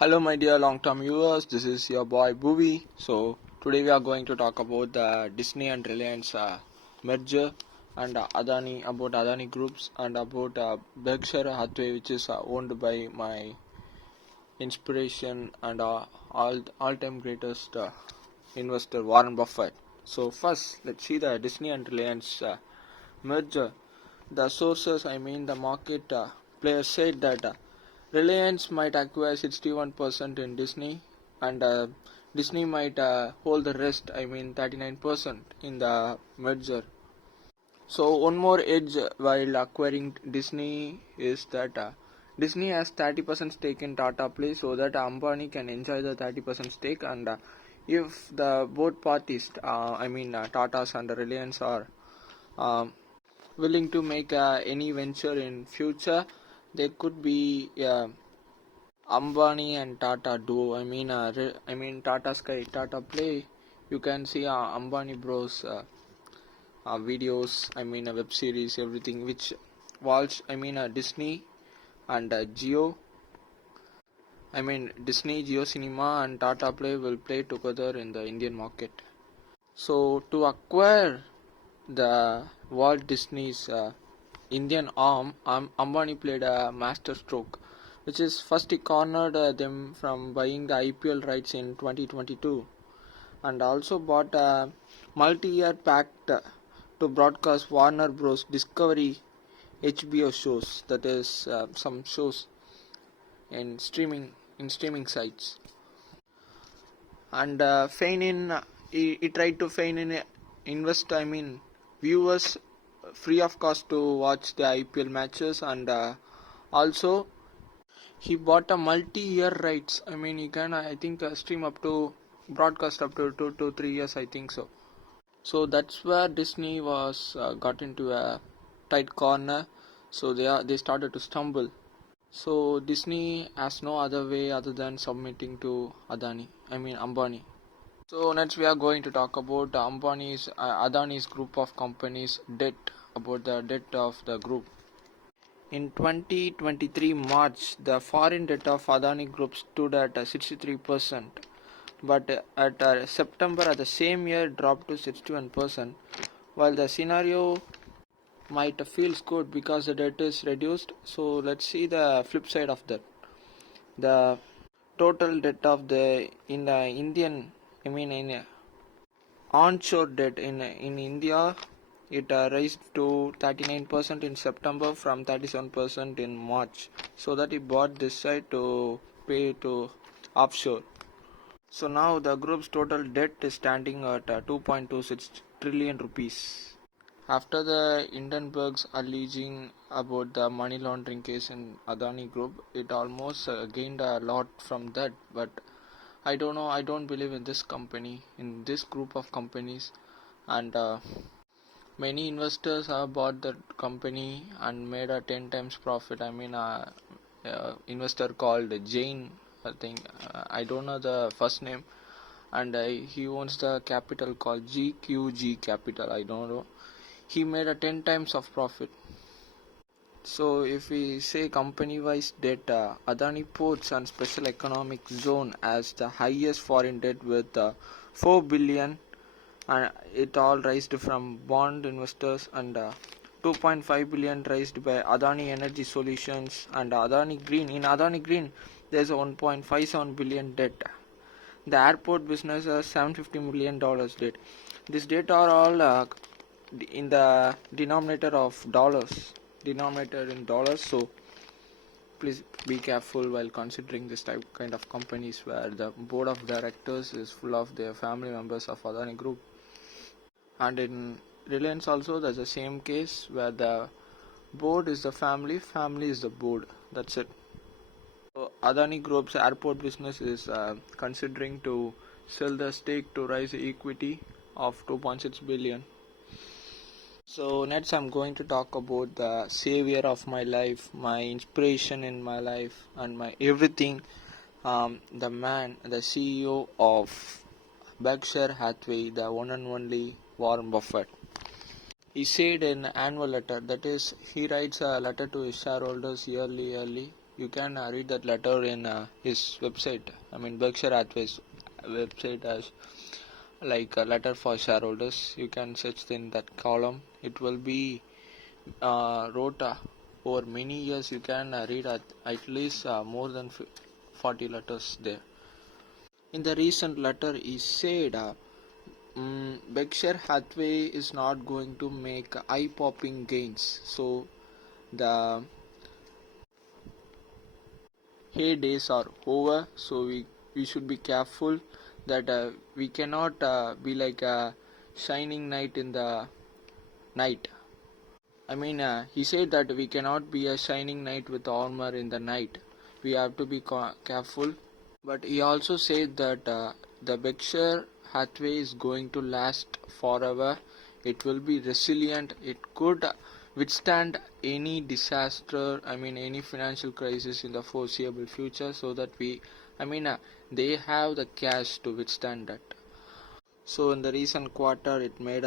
Hello, my dear long-term viewers. This is your boy Bhuvi. So today we are going to talk about the Disney and Reliance merger, and about Adani groups, and about Berkshire Hathaway, which is owned by my inspiration and all-time greatest investor Warren Buffett. So first, let's see the Disney and Reliance merger. The sources, the market players said that Reliance might acquire 61% in Disney, and Disney might hold the rest, 39% in the merger. So one more edge while acquiring Disney is that Disney has 30% stake in Tata Play, so that Ambani can enjoy the 30% stake, and if the both parties, Tata's and Reliance are willing to make any venture in future, there could be Ambani and Tata duo. Tata Sky, Tata Play. You can see Ambani Bros videos. A web series, everything which watch. Disney and Geo. Disney, Geo Cinema, and Tata Play will play together in the Indian market. So to acquire the Walt Disney's Indian arm, Ambani played a master stroke, which is first he cornered them from buying the IPL rights in 2022, and also bought a multi-year pact to broadcast Warner Bros. Discovery HBO shows, that is some shows in streaming sites, and he tried to feign in invest viewers free of cost to watch the IPL matches, and also he bought a multi-year rights. He can stream up to broadcast up to 2 to 3 years, I think so. So that's where Disney was got into a tight corner. So they started to stumble. So Disney has no other way other than submitting to Ambani. So next we are going to talk about Adani's group of companies debt, about the debt of the group. In 2023 March, the foreign debt of Adani Group stood at 63%, but at September of the same year dropped to 61%. While the scenario might feels good because the debt is reduced, so let's see the flip side of that. The total debt of the in the Indian, in onshore debt in India, it raised to 39% in September from 37% in March, so that he bought this side to pay to offshore. So now the group's total debt is standing at 2.26 trillion rupees. After the Hindenburg's alleging about the money laundering case in Adani Group, it almost gained a lot from that. But I don't know. I don't believe in this company, in this group of companies, and many investors have bought that company and made a 10 times profit. Investor called Jane, I think. I don't know the first name, and he owns the capital called GQG Capital. I don't know. He made a 10 times of profit. So if we say company-wise debt, Adani Ports and Special Economic Zone has the highest foreign debt with 4 billion, and it all raised from bond investors, and 2.5 billion raised by Adani Energy Solutions and Adani Green. In Adani Green, there's a 1.57 billion debt. The airport business has $750 million debt. This debt are all in the denominator in dollars. So please be careful while considering this kind of companies where the board of directors is full of their family members of Adani Group. And in Reliance also there's the same case where the board is the family is the board. That's it. So Adani Group's airport business is considering to sell the stake to raise equity of 2.6 billion. So next I'm going to talk about the savior of my life, my inspiration in my life, and my everything. The man, the CEO of Berkshire Hathaway, the one and only Warren Buffett. He said in annual letter, that is, he writes a letter to his shareholders yearly. You can read that letter in his website. I mean, Berkshire Hathaway's website as like a letter for shareholders. You can search in that column. It will be wrote over many years. You can read at least more than 40 letters there. In the recent letter, he said Berkshire Hathaway is not going to make eye-popping gains. So the heydays are over. So we should be careful that we cannot be like a shining knight in the night. I mean, he said that we cannot be a shining knight with armor in the night. We have to be careful. But he also said that the Berkshire Hathaway is going to last forever. It will be resilient. It could withstand any disaster, I mean any financial crisis in the foreseeable future, so that they have the cash to withstand that. So in the recent quarter, it made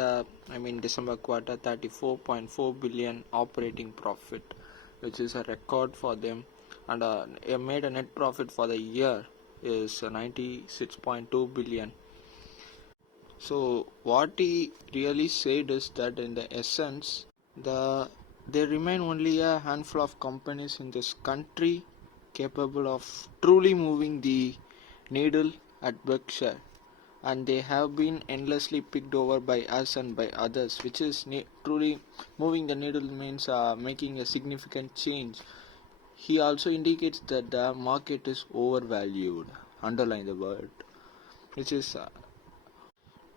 December quarter 34.4 billion operating profit, which is a record for them, and it made a net profit for the year is 96.2 billion. So what he really said is that in the essence, there remain only a handful of companies in this country capable of truly moving the needle at Berkshire, and they have been endlessly picked over by us and by others, which is truly moving the needle means making a significant change. He also indicates that the market is overvalued, underline the word, which is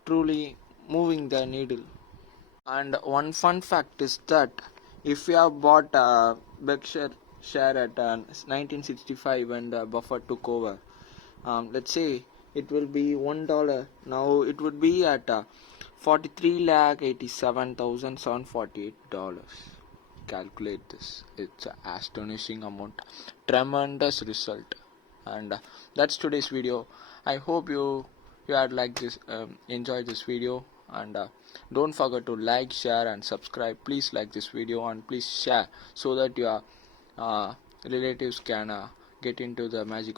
truly moving the needle. And one fun fact is that if you have bought Berkshire share at 1965 when Buffett took over, let's say it will be $1. Now it would be at 43,87,748. Calculate this. It's an astonishing amount, tremendous result. And that's today's video. I hope you had liked this, enjoyed this video, and don't forget to like, share and subscribe. Please like this video and please share so that your relatives can get into the magic